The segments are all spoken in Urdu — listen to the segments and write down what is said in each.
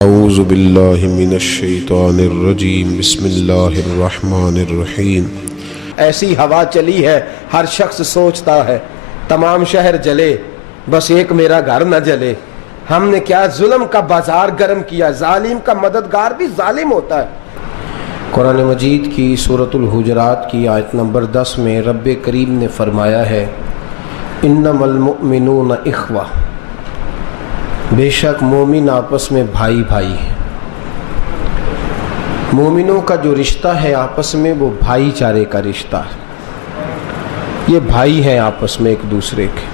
اعوذ باللہ من الشیطان الرجیم بسم اللہ الرحمن الرحیم۔ ایسی ہوا چلی ہے ہر شخص سوچتا ہے تمام شہر جلے بس ایک میرا گھر نہ جلے۔ ہم نے کیا ظلم کا بازار گرم کیا، ظالم کا مددگار بھی ظالم ہوتا ہے۔ قرآن مجید کی سورۃ الحجرات کی آیت نمبر 10 میں رب کریم نے فرمایا ہے انما المؤمنون اخوہ، بے شک مومن آپس میں بھائی بھائی ہیں۔ مومنوں کا جو رشتہ ہے آپس میں وہ بھائی چارے کا رشتہ ہے، یہ بھائی ہیں آپس میں ایک دوسرے کے۔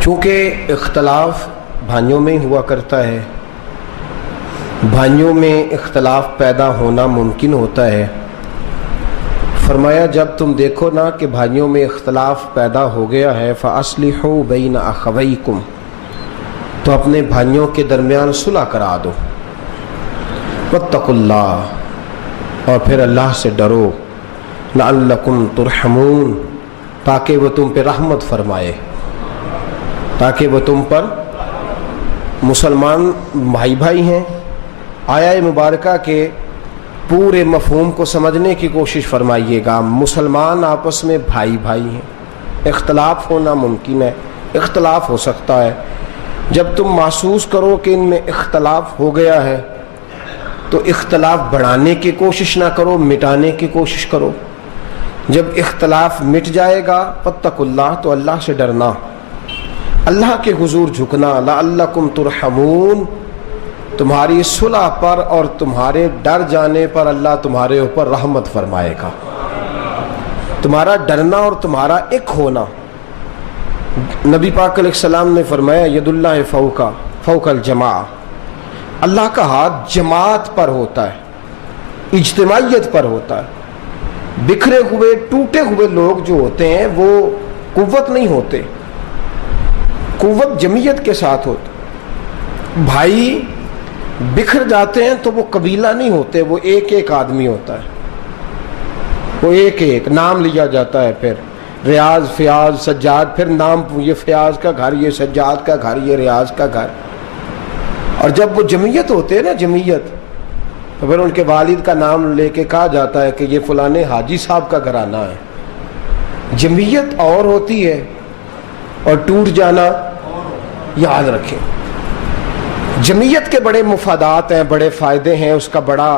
چونکہ اختلاف بھائیوں میں ہوا کرتا ہے، بھائیوں میں اختلاف پیدا ہونا ممکن ہوتا ہے، فرمایا جب تم دیکھو نا کہ بھائیوں میں اختلاف پیدا ہو گیا ہے فَأَصْلِحُوا بَيْنَ أَخَوَيْكُمْ، تو اپنے بھائیوں کے درمیان صلح کرا دو۔ وَاتَّقُوا اللَّهَ، اور پھر اللہ سے ڈرو، لَعَلَّكُمْ تُرْحَمُونَ، تاکہ وہ تم پہ رحمت فرمائے، تاکہ وہ تم پر۔ مسلمان بھائی بھائی ہیں۔ آیہ مبارکہ کے پورے مفہوم کو سمجھنے کی کوشش فرمائیے گا۔ مسلمان آپس میں بھائی بھائی ہیں، اختلاف ہونا ممکن ہے، اختلاف ہو سکتا ہے۔ جب تم محسوس کرو کہ ان میں اختلاف ہو گیا ہے تو اختلاف بڑھانے کی کوشش نہ کرو، مٹانے کی کوشش کرو۔ جب اختلاف مٹ جائے گا فاتقوا اللہ، تو اللہ سے ڈرنا، اللہ کے حضور جھکنا، لعلکم ترحمون، تمہاری صلح پر اور تمہارے ڈر جانے پر اللہ تمہارے اوپر رحمت فرمائے گا۔ تمہارا ڈرنا اور تمہارا ایک ہونا، نبی پاک علیہ السلام نے فرمایا ید اللہ فوق الجماع، اللہ کا ہاتھ جماعت پر ہوتا ہے، اجتماعیت پر ہوتا ہے۔ بکھرے ہوئے ٹوٹے ہوئے لوگ جو ہوتے ہیں وہ قوت نہیں ہوتے، قوت جمعیت کے ساتھ ہوتی۔ بھائی بکھر جاتے ہیں تو وہ قبیلہ نہیں ہوتے، وہ ایک ایک آدمی ہوتا ہے، وہ ایک ایک نام لیا جاتا ہے، پھر ریاض، فیاض، سجاد، پھر نام، یہ فیاض کا گھر، یہ سجاد کا گھر، یہ ریاض کا گھر۔ اور جب وہ جمعیت ہوتے ہیں نا، جمعیت، تو پھر ان کے والد کا نام لے کے کہا جاتا ہے کہ یہ فلانے حاجی صاحب کا گھرانہ ہے۔ جمعیت اور ہوتی ہے اور ٹوٹ جانا یاد رکھیں۔ جمعیت کے بڑے مفادات ہیں، بڑے فائدے ہیں، اس کا بڑا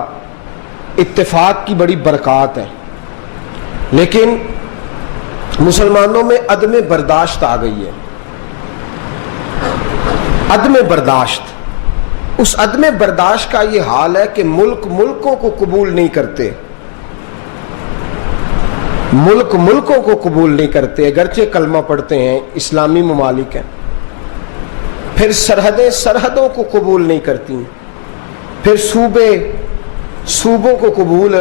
اتفاق کی بڑی برکات ہے، لیکن مسلمانوں میں عدم برداشت آ گئی ہے۔ عدم برداشت، اس عدم برداشت کا یہ حال ہے کہ ملکوں کو قبول نہیں کرتے، ملکوں کو قبول نہیں کرتے، اگرچہ کلمہ پڑھتے ہیں، اسلامی ممالک ہیں۔ پھر سرحدیں سرحدوں کو قبول نہیں کرتی، پھر صوبوں کو قبول۔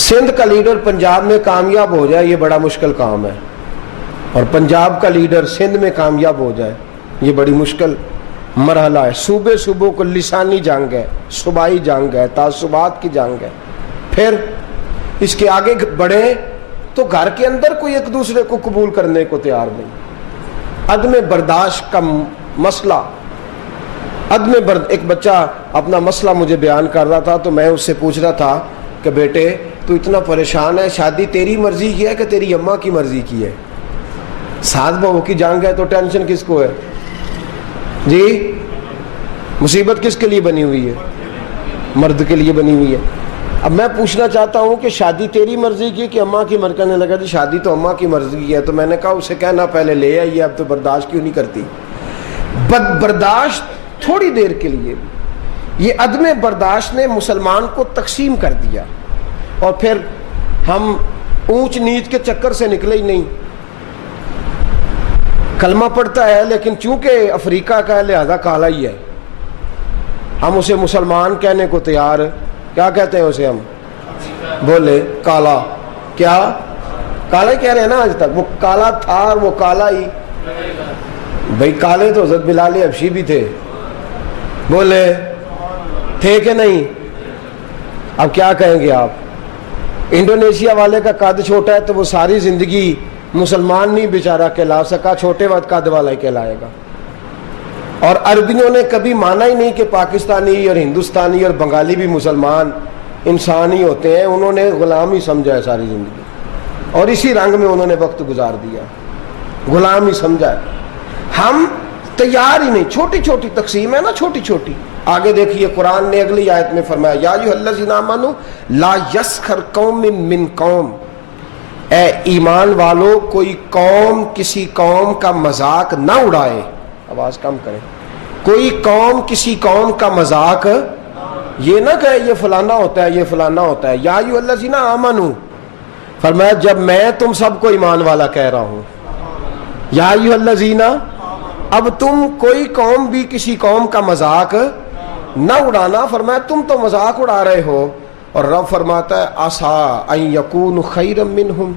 سندھ کا لیڈر پنجاب میں کامیاب ہو جائے یہ بڑا مشکل کام ہے، اور پنجاب کا لیڈر سندھ میں کامیاب ہو جائے یہ بڑی مشکل مرحلہ ہے۔ صوبوں کو لسانی جنگ ہے، صوبائی جنگ ہے، تعصبات کی جنگ ہے۔ پھر اس کے آگے بڑھیں تو گھر کے اندر کوئی ایک دوسرے کو قبول کرنے کو تیار نہیں۔ عدم برداشت کا مسئلہ، ایک بچہ اپنا مسئلہ مجھے بیان کر رہا تھا تو میں اس سے پوچھ رہا تھا کہ بیٹے تو اتنا پریشان ہے، شادی تیری مرضی کی ہے کہ تیری اماں کی مرضی کی ہے؟ ساس بہو کی جنگ ہے تو ٹینشن کس کو ہے جی؟ مصیبت کس کے لیے بنی ہوئی ہے؟ مرد کے لیے بنی ہوئی ہے۔ اب میں پوچھنا چاہتا ہوں کہ شادی تیری مرضی کی کہ اماں کی مرضی؟ کہنے لگا جی شادی تو اماں کی مرضی کی ہے۔ تو میں نے کہا اسے کہنا پہلے لے آئیے، اب تو برداشت کیوں نہیں کرتی؟ برداشت تھوڑی دیر کے لیے، یہ عدم برداشت نے مسلمان کو تقسیم کر دیا، اور پھر ہم اونچ نیچ کے چکر سے نکلے ہی نہیں۔ کلمہ پڑھتا ہے لیکن چونکہ افریقہ کا ہے لہذا کالا ہی ہے، ہم اسے مسلمان کہنے کو تیار، کیا کہتے ہیں اسے ہم؟ بولے کالا، کیا کالا ہی کہہ رہے ہیں نا آج تک؟ وہ کالا تھا اور وہ کالا ہی، بھئی کالے تو حضرت بلال حبشی بھی تھے، بولے تھے کہ نہیں؟ اب کیا کہیں گے آپ؟ انڈونیشیا والے کا قد چھوٹا ہے تو وہ ساری زندگی مسلمان نہیں بیچارہ کہلا سکا، چھوٹے وقت قد والا ہی کہلائے گا۔ اور عربیوں نے کبھی مانا ہی نہیں کہ پاکستانی اور ہندوستانی اور بنگالی بھی مسلمان انسان ہی ہوتے ہیں. انہوں نے غلام ہی سمجھا ہے ساری زندگی, اور اسی رنگ میں انہوں نے وقت گزار دیا, غلام ہی سمجھا ہے. ہم تیار ہی نہیں. چھوٹی چھوٹی تقسیم ہے نا, چھوٹی چھوٹی. آگے دیکھیے قرآن نے اگلی آیت میں فرمایا یا ایھا الذین آمنوا لا یسخر قوم من قوم, اے ایمان والو کوئی قوم کسی قوم کا مذاق نہ اڑائے. آواز کم کریں. کوئی قوم کسی قوم کا مذاق یہ نہ کہے یہ فلانا ہوتا ہے, یہ فلانا ہوتا ہے. یا ایھا الذین آمنوا, فرمایا جب میں تم سب کو ایمان والا کہہ رہا ہوں, یا ایھا الذین, اب تم کوئی قوم بھی کسی قوم کا مذاق نہ اڑانا. فرمایا تم تو مذاق اڑا رہے ہو, اور رب فرماتا ہے عسیٰ ان یکونوا خیرا منہم,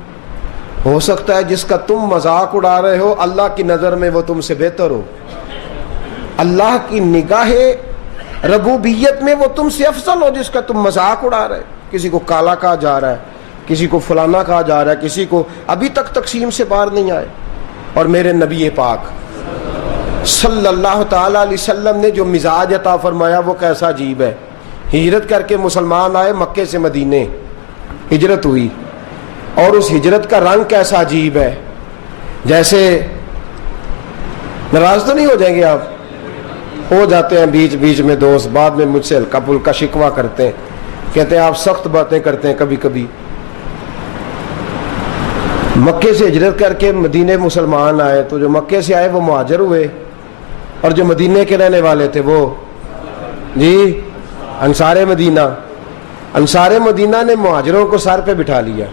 ہو سکتا ہے جس کا تم مذاق اڑا رہے ہو اللہ کی نظر میں وہ تم سے بہتر ہو. اللہ کی نگاہ ربوبیت میں وہ تم سے افضل ہو جس کا تم مذاق اڑا رہے. کسی کو کالا کہا جا رہا ہے, کسی کو فلانا کہا جا رہا ہے, کسی کو ابھی تک تقسیم سے باہر نہیں آئے. اور میرے نبی پاک صلی اللہ تعالی علیہ وسلم نے جو مزاج عطا فرمایا وہ کیسا عجیب ہے. ہجرت کر کے مسلمان آئے, مکے سے مدینے ہجرت ہوئی, اور اس ہجرت کا رنگ کیسا عجیب ہے. جیسے ناراض تو نہیں ہو جائیں گے آپ, ہو جاتے ہیں بیچ بیچ میں دوست, بعد میں مجھ سے ہلکا پھلکا شکوہ کرتے ہیں, کہتے ہیں آپ سخت باتیں کرتے ہیں کبھی کبھی. مکے سے ہجرت کر کے مدینے مسلمان آئے, تو جو مکے سے آئے وہ مہاجر ہوئے, اور جو مدینے کے رہنے والے تھے وہ جی انصار مدینہ. انصار مدینہ نے مہاجروں کو سر پہ بٹھا لیا.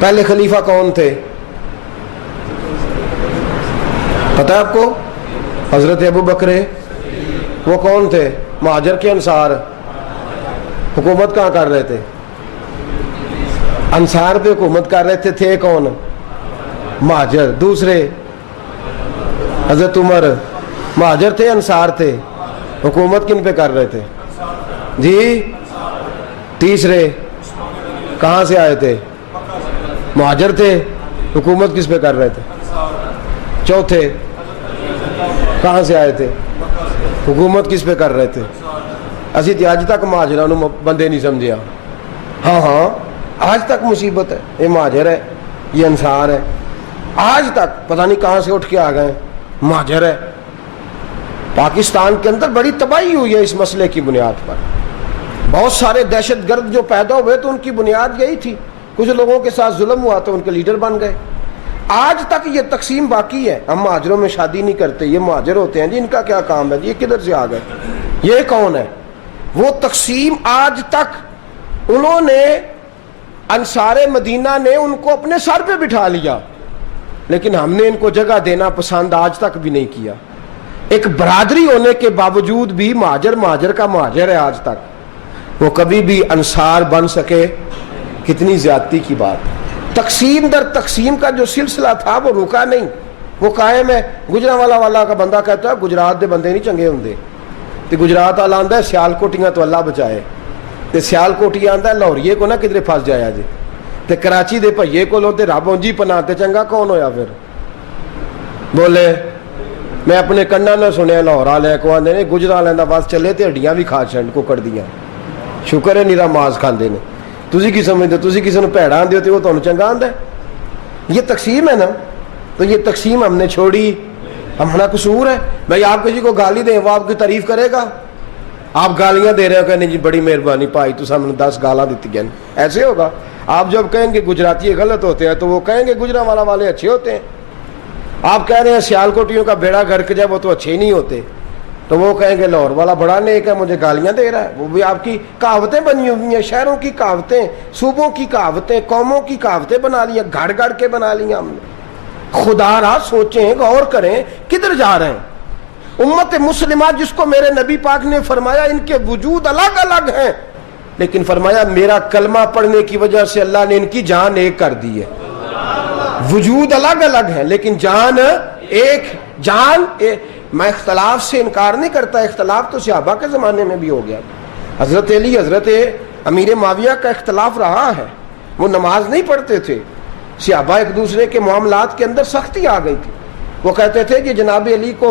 پہلے خلیفہ کون تھے پتہ ہے آپ کو؟ حضرت ابو بکر. وہ کون تھے؟ مہاجر کے انصار. حکومت کہاں کر رہے تھے؟ انصار پہ حکومت کر رہے تھے کون؟ مہاجر. دوسرے حضرت عمر, مہاجر تھے انصار تھے, حکومت کن پہ کر رہے تھے جی؟ تیسرے کہاں سے آئے تھے؟ مہاجر تھے, حکومت کس پہ کر رہے تھے؟ چوتھے کہاں سے آئے تھے؟ حکومت کس پہ کر رہے تھے؟ اسی تے اج تک مہاجروں بندے نہیں سمجھیا. ہاں ہاں آج تک مصیبت ہے, یہ مہاجر ہے یہ انصار ہے, آج تک پتہ نہیں کہاں سے اٹھ کے آ گئے, مہاجر ہے. پاکستان کے اندر بڑی تباہی ہوئی ہے اس مسئلے کی بنیاد پر. بہت سارے دہشت گرد جو پیدا ہوئے تو ان کی بنیاد یہی تھی, کچھ لوگوں کے ساتھ ظلم ہوا تو ان کے لیڈر بن گئے. آج تک یہ تقسیم باقی ہے. ہم مہاجروں میں شادی نہیں کرتے, یہ مہاجر ہوتے ہیں جی, ان کا کیا کام ہے, یہ کدھر سے آ گئے, یہ کون ہے. وہ تقسیم آج تک انہوں نے, انصار مدینہ نے ان کو اپنے سر پہ بٹھا لیا, لیکن ہم نے ان کو جگہ دینا پسند آج تک بھی نہیں کیا. ایک برادری ہونے کے باوجود بھی مہاجر کا مہاجر ہے آج تک, وہ کبھی بھی انصار بن سکے, کتنی زیادتی کی بات. تقسیم در تقسیم کا جو سلسلہ تھا وہ رکا نہیں, وہ قائم ہے. گجرانوالا والا کا بندہ کہتا ہے گجرات دے بندے نہیں چنگے ہوندے, تے گجرات والا آندا ہے سیال کوٹیاں تو اللہ بچائے, تے سیال کوٹی آندا ہے لاہوریے کو نہ کدھر پھس جایا جی, تے کراچی دے بھئیے کو لو تے رب اونجی پناہ, تے چنگا کون ہویا پھر؟ بولے میں اپنے کناں نہ سنیا لاہور والے کو آندے نے گجرا والے دا بس چلے تے ہڈیاں بھی کھا چھڈ ککڑ دیاں, شکر ہے نیرا ماس کھاندے نے. تسی کی سمجھدے, تسی کسی نوں بھیڑا آندے ہو تے وہ تانوں چنگا آندا ہے. یہ تقسیم ہے نا, تو یہ تقسیم ہم نے چھوڑی, ہمارا قصور ہے. بھائی آپ کسی کو گالی دیں وہ آپ کی تعریف کرے گا, آپ گالیاں دے رہے ہو کہ نہیں جی بڑی مہربانی بھائی تو ہم نے 10 گالاں دیتی گئے, ایسے ہوگا. آپ جب کہیں گے گجراتی غلط ہوتے ہیں تو وہ کہیں گے گجرانوالا والے اچھے ہوتے ہیں. آپ کہہ رہے ہیں سیال کوٹیوں کا بیڑا گرک جائے وہ تو اچھے نہیں ہوتے, تو وہ کہیں گے لاہور والا بڑا نیک ہے مجھے گالیاں دے رہا ہے. وہ بھی آپ کی کہاوتیں بنی ہوئی ہیں, شہروں کی کہاوتیں, صوبوں کی کہاوتیں, قوموں کی کہاوتیں بنا لی ہیں, گھڑ گھڑ کے بنا لی ہیں ہم نے. خدا را سوچیں, غور کریں کدھر جا رہے ہیں. امت مسلمہ جس کو میرے نبی پاک نے فرمایا ان کے وجود الگ الگ ہیں, لیکن فرمایا میرا کلمہ پڑھنے کی وجہ سے اللہ نے ان کی جان ایک کر دی ہے. وجود الگ الگ ہے لیکن جان ایک, جان ایک. میں اختلاف سے انکار نہیں کرتا, اختلاف تو صحابہ کے زمانے میں بھی ہو گیا. حضرت علی, حضرت امیر معاویہ کا اختلاف رہا ہے, وہ نماز نہیں پڑھتے تھے. صحابہ ایک دوسرے کے معاملات کے اندر سختی آ گئی تھی. وہ کہتے تھے کہ جناب علی کو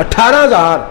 18,000।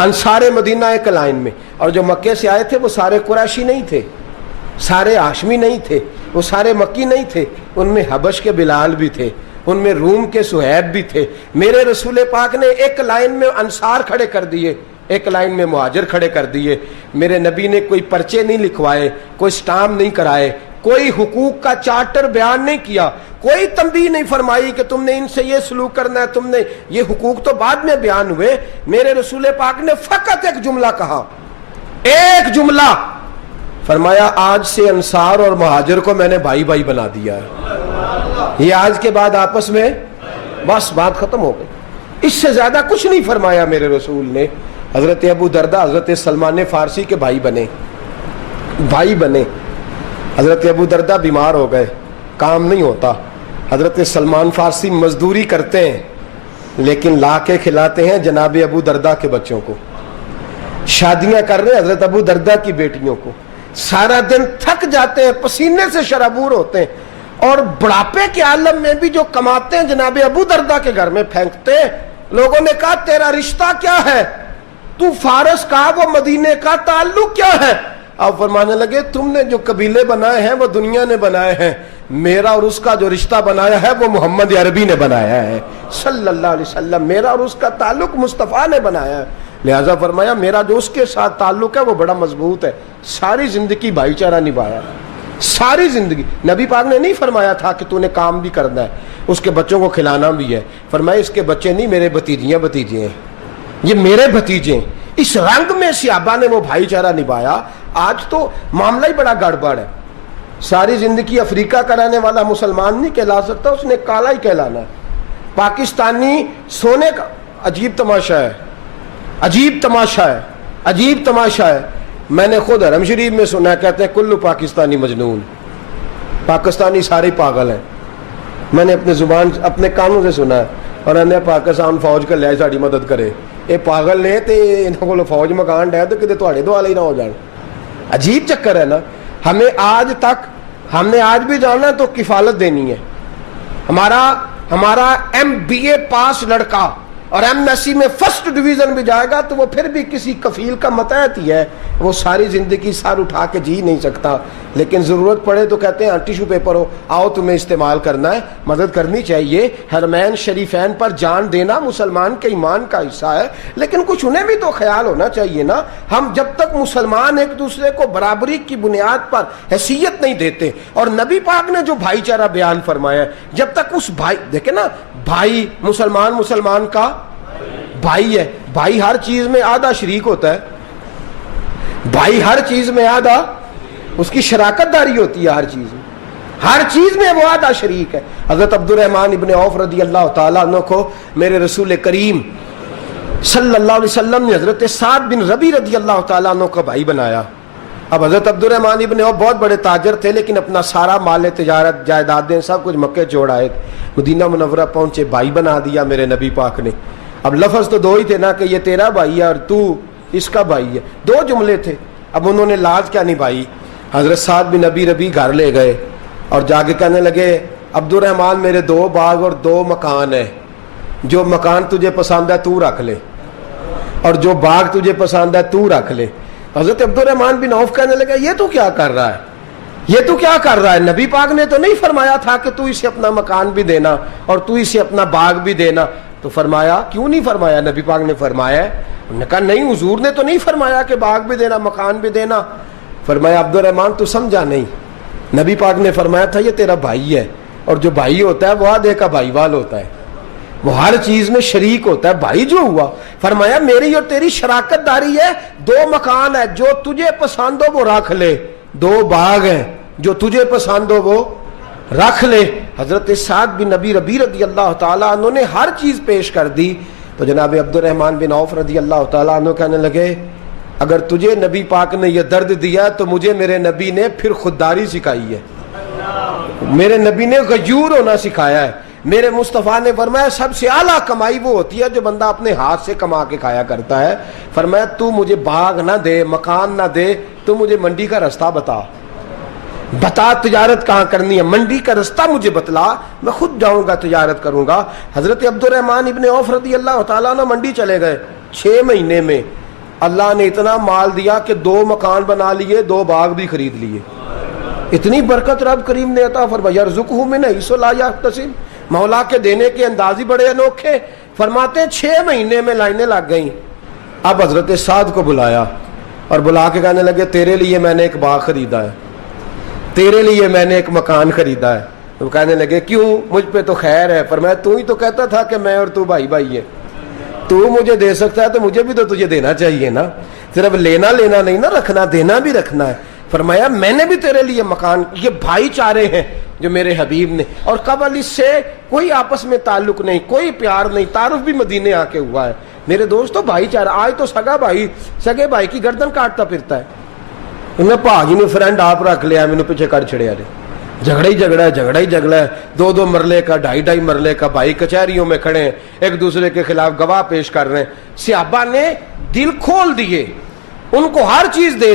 انصار مدینہ ایک لائن میں، اور جو مکے سے آئے تھے وہ سارے قریشی نہیں تھے، سارے ہاشمی نہیں تھے، وہ سارے مکی نہیں تھے، ان میں حبش کے بلال بھی تھے، ان میں روم کے سہیب بھی تھے۔ میرے رسول پاک نے ایک لائن میں انصار کھڑے کر دیے، ایک لائن میں مہاجر کھڑے کر دیے۔ میرے نبی نے کوئی پرچے نہیں لکھوائے، کوئی سٹامپ نہیں کرائے، کوئی حقوق کا چارٹر بیان نہیں کیا، کوئی تنبیہ نہیں فرمائی کہ تم نے ان سے یہ سلوک کرنا ہے، تم نے یہ حقوق تو بعد میں بیان ہوئے۔ میرے رسول پاک نے فقط ایک جملہ کہا، ایک جملہ فرمایا، آج سے انصار اور مہاجر کو میں نے بھائی بھائی بنا دیا ہے، یہ آج کے بعد آپس میں بس بات ختم ہو گئی۔ اس سے زیادہ کچھ نہیں فرمایا میرے رسول نے۔ حضرت ابو دردہ حضرت سلمان فارسی کے بھائی بنے۔ حضرت ابو دردہ بیمار ہو گئے، کام نہیں ہوتا، حضرت سلمان فارسی مزدوری کرتے ہیں لیکن لا کے کھلاتے ہیں جناب ابو دردہ کے بچوں کو، شادیاں کر رہے ہیں حضرت ابو دردہ کی بیٹیوں کو، سارا دن تھک جاتے ہیں، پسینے سے شرابور ہوتے ہیں، اور بڑھاپے کے عالم میں بھی جو کماتے ہیں جناب ابو دردہ کے گھر میں پھینکتے ہیں۔ لوگوں نے کہا تیرا رشتہ کیا ہے، تو فارس کا وہ مدینے کا تعلق کیا ہے؟ اب فرمانے لگے تم نے جو قبیلے بنائے ہیں وہ دنیا نے بنائے ہیں، میرا اور اس کا جو رشتہ بنایا ہے وہ محمد عربی نے بنایا ہے صلی اللہ علیہ وسلم، میرا اور اس کا تعلق مصطفیٰ نے بنایا ہے، لہذا فرمایا میرا جو اس کے ساتھ تعلق ہے وہ بڑا مضبوط ہے۔ ساری زندگی بھائی چارہ نبھایا، ساری زندگی۔ نبی پاک نے نہیں فرمایا تھا کہ تو نے کام بھی کرنا ہے، اس کے بچوں کو کھلانا بھی ہے، فرمایا اس کے بچے نہیں، میرے بھتیجے ہیں، یہ میرے بھتیجے ہیں۔ اس رنگ میں صحابہ نے وہ بھائی چارہ نبھایا۔ آج تو معاملہ ہی بڑا گڑبڑ ہے، ساری زندگی افریقہ کا رہنے والا مسلمان نہیں کہلا سکتا، اس نے کالا ہی کہلانا ہے۔ پاکستانی سونے کا عجیب تماشا ہے، عجیب تماشا ہے۔ میں نے خود حرم شریف میں سنا، کہتے ہیں کلو پاکستانی مجنون، پاکستانی سارے پاگل ہیں۔ میں نے اپنے کانوں سے سنا ہے، اور انہیں پاکستان فوج کا لے ساڑی مدد کرے، یہ پاگل نے تے انہوں کو فوج مکان ڈے تو کدے تواڈے دوالے ہی نہ ہو جان۔ عجیب چکر ہے نا۔ ہم نے آج بھی جانا تو کفالت دینی ہے۔ ہمارا MBA پاس لڑکا اور MSc میں فرسٹ ڈویژن بھی جائے گا تو وہ پھر بھی کسی کفیل کا متحد ہی ہے، وہ ساری زندگی سر اٹھا کے جی نہیں سکتا، لیکن ضرورت پڑے تو کہتے ہیں ٹیشو پیپر ہو، آؤ تمہیں استعمال کرنا ہے، مدد کرنی چاہیے۔ حرمین شریفین پر جان دینا مسلمان کے ایمان کا حصہ ہے، لیکن کچھ انہیں بھی تو خیال ہونا چاہیے نا۔ ہم جب تک مسلمان ایک دوسرے کو برابری کی بنیاد پر حیثیت نہیں دیتے، اور نبی پاک نے جو بھائی چارہ بیان فرمایا ہے، جب تک اس بھائی دیکھیں نا، بھائی مسلمان کا بھائی ہے، بھائی ہر چیز میں آدھا شریک ہوتا ہے، بھائی ہر چیز میں آدھا، اس کی شراکت داری ہوتی ہے، ہر چیز میں وہ آدھا شریک ہے۔ حضرت عبد الرحمن ابن عوف رضی اللہ تعالیٰ عنہ کو میرے رسول کریم صلی اللہ علیہ وسلم نے حضرت سعد بن ربی رضی اللہ تعالیٰ عنہ کا بھائی بنایا۔ اب حضرت عبد الرحمن ابن عوف بہت بڑے تاجر تھے، لیکن اپنا سارا مال تجارت جائیدادیں سب کچھ مکے چھوڑ آئے، مدینہ منورہ پہنچے، بھائی بنا دیا میرے نبی پاک نے۔ اب لفظ تو دو ہی تھے نا، کہ یہ تیرا بھائی ہے اور تو اس کا بھائی ہے، دو جملے تھے۔ اب انہوں نے لاز کیا نبھائی، حضرت سعد بن ربی گھر لے گئے اور جا کے کہنے لگے عبد الرحمن میرے 2 باغ اور 2 مکان ہیں، جو مکان تجھے پسند ہے تو رکھ لے، اور جو باغ تجھے پسند ہے تو رکھ لے۔ حضرت عبد الرحمن بن عوف کہنے لگا یہ تو کیا کر رہا ہے، نبی پاک نے تو نہیں فرمایا تھا کہ تو اسے اپنا مکان بھی دینا اور تو اسے اپنا باغ بھی دینا؟ تو فرمایا کیوں نہیں فرمایا؟ نبی پاک نے فرمایا ہے۔ انہوں نے کہا نہیں، حضور نے تو نہیں فرمایا کہ باغ بھی دینا مکان بھی دینا۔ فرمایا عبد الرحمن تو سمجھا نہیں، نبی پاک نے فرمایا تھا یہ تیرا بھائی ہے، اور جو بھائی ہوتا ہے وہ آدھے کا بھائی وال ہوتا ہے، وہ ہر چیز میں شریک ہوتا ہے، بھائی جو ہوا۔ فرمایا میری اور تیری شراکت داری ہے، 2 مکان ہے جو تجھے پسند ہو وہ رکھ لے، 2 باغ ہیں جو تجھے پسند ہو وہ رکھ لے۔ حضرت سعد بن ربی رضی اللہ تعالیٰ عنہ نے ہر چیز پیش کر دی، تو جناب عبد الرحمن بن عوف رضی اللہ تعالیٰ عنہ کہنے لگے اگر تجھے نبی پاک نے یہ درد دیا تو مجھے میرے نبی نے پھر خودداری سکھائی ہے، میرے نبی نے غیور ہونا سکھایا ہے۔ میرے مصطفیٰ نے فرمایا سب سے اعلیٰ کمائی وہ ہوتی ہے جو بندہ اپنے ہاتھ سے کما کے کھایا کرتا ہے۔ فرمایا تو مجھے باغ نہ دے، مکان نہ دے، تو مجھے منڈی کا رستہ بتا تجارت کہاں کرنی ہے، منڈی کا رستہ مجھے بتلا، میں خود جاؤں گا تجارت کروں گا۔ حضرت عبد الرحمن ابن عوف رضی اللہ تعالیٰ عنہ منڈی چلے گئے، 6 مہینے میں اللہ نے اتنا مال دیا کہ 2 مکان بنا لیے, 2 باغ بھی خرید لیے. اتنی برکت رب کریم نے عطا فرمائی. یرزقہ من حیث لا یحتسب, مولا کے دینے کے انداز ہی بڑے انوکھے. فرماتے ہیں 6 مہینے میں لائنیں لگ گئیں. اب حضرت سعد کو بلایا اور بلا کے کہنے لگے تیرے لیے میں نے ایک باغ خریدا ہے, تیرے لیے میں نے ایک مکان خریدا ہے. تو کہنے لگے کیوں, مجھ پہ تو خیر ہے. فرمایا تو ہی تو کہتا تھا کہ میں اور تو بھائی بھائی ہے, تو مجھے دے سکتا ہے تو مجھے بھی تو تجھے دینا چاہیے نا. صرف لینا نہیں نا رکھنا, دینا بھی رکھنا ہے. فرمایا میں نے بھی تیرے لیے مکان. یہ بھائی چارے ہیں جو میرے حبیب نے, اور قبل اس سے کوئی آپس میں تعلق نہیں, کوئی پیار نہیں. تعارف بھی مدینے آ کے ہوا ہے. میرے دوستو بھائی چارہ, آج تو سگے بھائی کی گردن کاٹتا پھرتا ہے. انہیں بھاجی نے فرینڈ آپ رکھ لیا, مینوں پیچھے کر چھڑیا رہے. جھگڑا ہی جھگڑا ہے. 2 مرلے کا 2.5 مرلے کا بھائی کچہریوں میں کھڑے ہیں, ایک دوسرے کے خلاف گواہ پیش کر رہے ہیں. صحابہ نے دل کھول دیے, ان کو ہر چیز دے